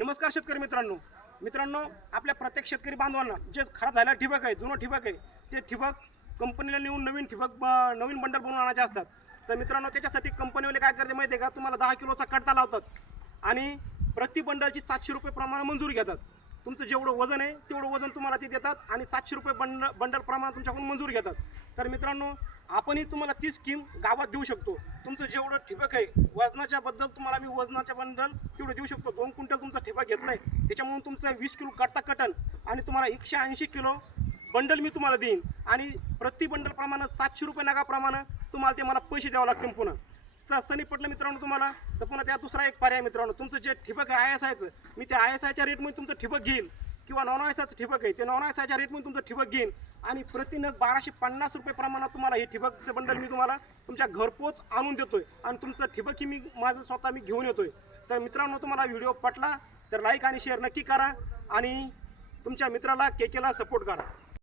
नमस्कार शेतकरी मित्रांनो, आपल्या प्रत्येक शेतकरी बांधवांना जे खराब झालेलं ठिबक आहे, जुनं ठिबक आहे, ते ठिबक कंपनीला नेऊन नवीन बंडल बनवून आणायचे असतात. तर मित्रांनो, त्याच्यासाठी कंपनीवाले काय करते माहिती आहे का, तुम्हाला 10 किलोचा कट्टा लावतात आणि प्रति बंडलची 700 रुपये प्रमाणे मंजुरी घेतात. तुमचं जेवढं वजन आहे तेवढं वजन तुम्हाला ते देतात आणि 700 रुपये बंडल प्रमाणे तुमच्याकडून मंजुरी घेतात. तर मित्रांनो, आपणही तुम्हाला ती स्कीम गावात देऊ शकतो. तुमचं जेवढं ठिबक आहे वजनाच्या बद्दल तुम्हाला मी वजनाच्या बंडल तेवढं देऊ शकतो. 2 क्विंटल तुमचं ठिबक घेतलंय, त्याच्यामुळे तुमचं 20 किलो कट्टा कटन आणि तुम्हाला 180 किलो बंडल मी तुम्हाला देईन आणि प्रति बंडल प्रमाणे 700 रुपये नगाप्रमाणे तुम्हाला ते मला पैसे द्यावं लागतील. पुन्हा तर असं नाही पटलं मित्रांनो तुम्हाला, तर पुन्हा त्या दुसरा एक पर्याय मित्रांनो, तुमचं जे ठिबक आहे ISIचं, मी त्या ISIच्या रेटमध्ये तुमचं ठिबक घेईल किंवा नॉन ISIचं ठिबक आहे ते नॉन ISIच्या रेटमध्ये तुमचं ठिबक घेईन आणि प्रतिनग 1250 रुपये प्रमाणात तुम्हाला हे ठिबकचं बंडल मी तुम्हाला तुमच्या घरपोच आणून देतोय आणि तुमचं ठिबकही मी माझं स्वतः मी घेऊन येतोय. तर मित्रांनो, तुम्हाला व्हिडिओ पटला तर लाईक आणि शेअर नक्की करा आणि तुमच्या मित्राला केकेला सपोर्ट करा.